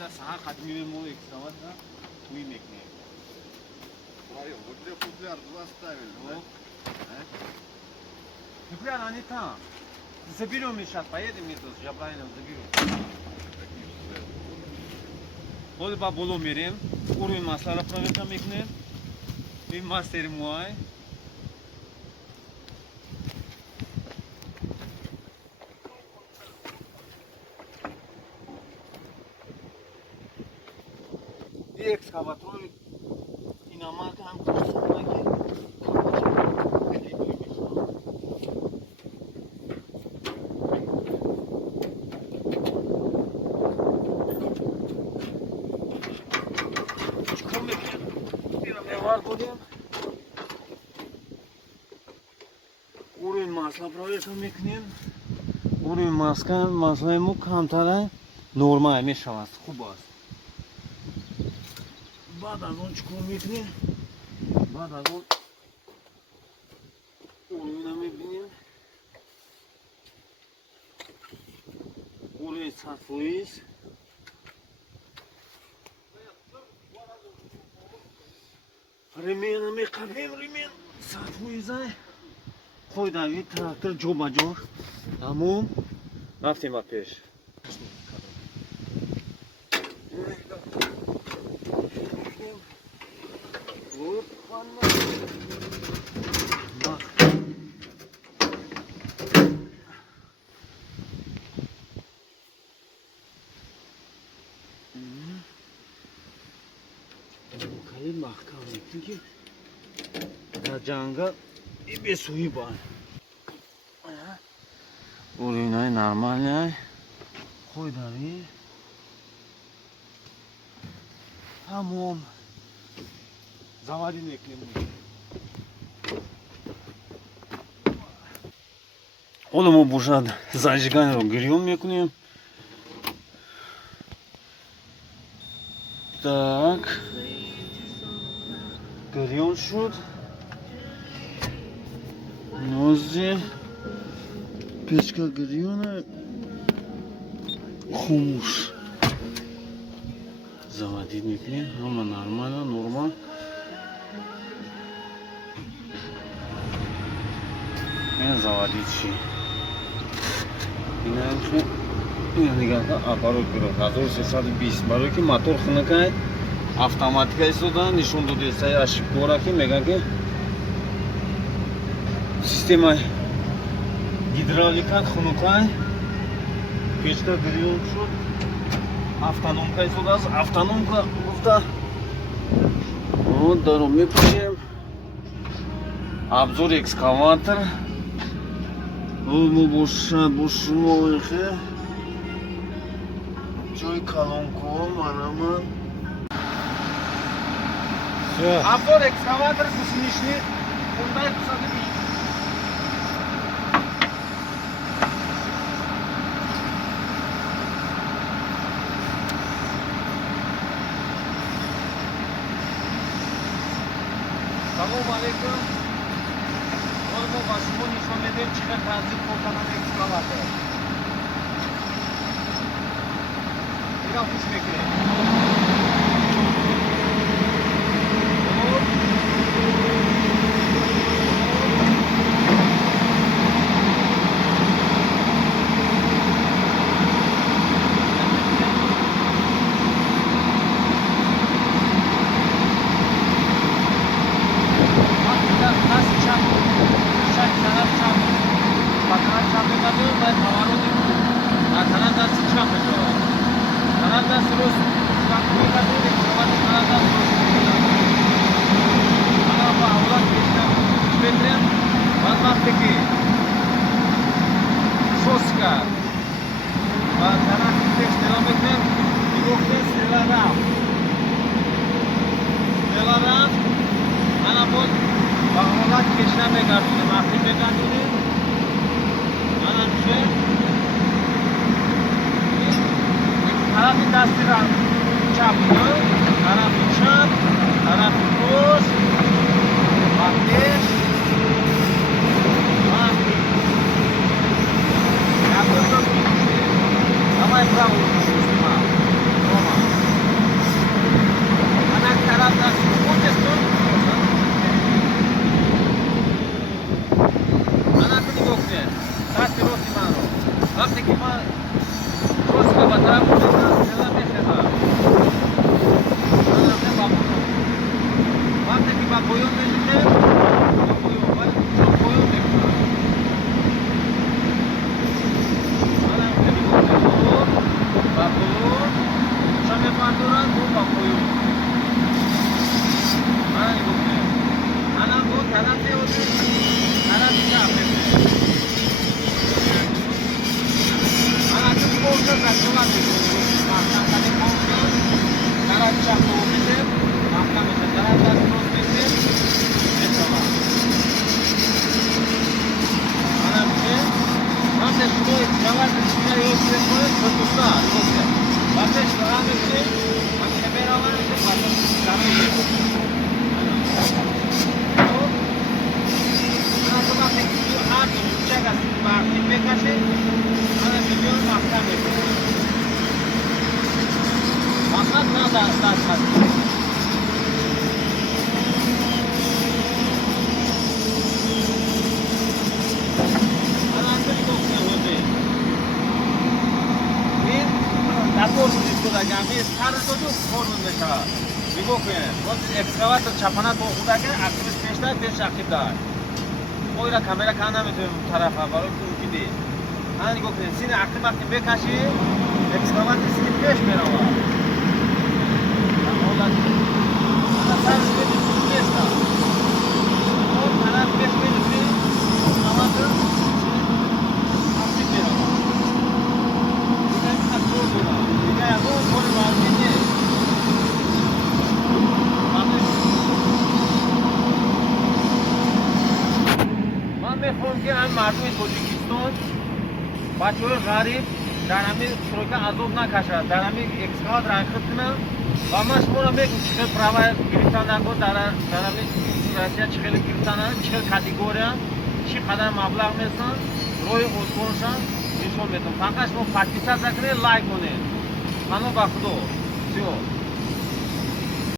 در سها قدمی مو اکسکاوات را توی میکنه. Варил, вот для футляр два ставили, да? Футляр они там. Заберем их сейчас, поедем и тут, я правильно заберу. Вот по болу мерим, уровень масла проверка микнем, и мастер мой. И экскаватор, и намака हम уровень масла проверка мекнем. Уровень масла ему камтара норма мешаваст, хуб аст. بعد از اون چیکار میکنیم؟ بعد از اون اون میبینیم اون صفویست ریمین میقویم ریمین صفویزه خود دوید تراکتور جو بجا تموم رفتیم با پیش خیلی محکم میکنی که در جنگل به سوی بان اورین های نرمال های خوی داری تمام завади میکنیم حالا ما باشد зажигание رو گریون میکنیم так گریون شد نوزی печка гриона хумус заводить میکنیم همه нормально норма این заводить چی این دیگه аппарат گرفت 1320 برای که موتور خنک автоматика истода нишон доде сай ашибгора ки меган ки система гидравликат хунукай печка грион шуд автономка истодааст автономка гуфта вот даром мепушем обзор экскаватор мо бошад бо шумо хе ҷои калонко мараман обзор экскаватор гусеничный Hyundai Tucson. Салом алейкум. Вот мы вашему нишон медем чиқа танзим кортанан экскаватор. Ира хуш мекунем. Давай правую снимаем. Рома. шахта میشه مقطع میشه طرف دست درست میشه بشما انا میشه وقتی شما جواب شما یاد بکنید خودتون درسته وقتی شما میشه من کامera var işte bakın kamera yapıyor ana zaman peki artık uçak aslında bakın bekası ana video maqtam yapıyor maqsad nada dastat ana bir doktor oldu Напор дискуда ми сарсоду формун меша. Мигофе, вот экскаватор чапана то худага активист пешта пеш активда. Ойра камера кана метем тарафа баро куди. Ани гофе, син актив актив бекаши экскаватор син пеш мерава. Ола. Сарс беди пешта. Вот тараф пеш беди экскаватор актив мерава. من میخوام که هم مردم تاجیکستان بچه‌های غریب در همین سروکا عذاب نکشند در همین اکسکاوات رانخت کنند و من شما را میگم چقدر پروا گرفتن نکن در همین روسیه چقدر گرفتن چقدر کاتگوریا چقدر مبلغ میسن روی خودشان نشون میدم فقط شما پادپیس کنید لایک کنید منو با خدا все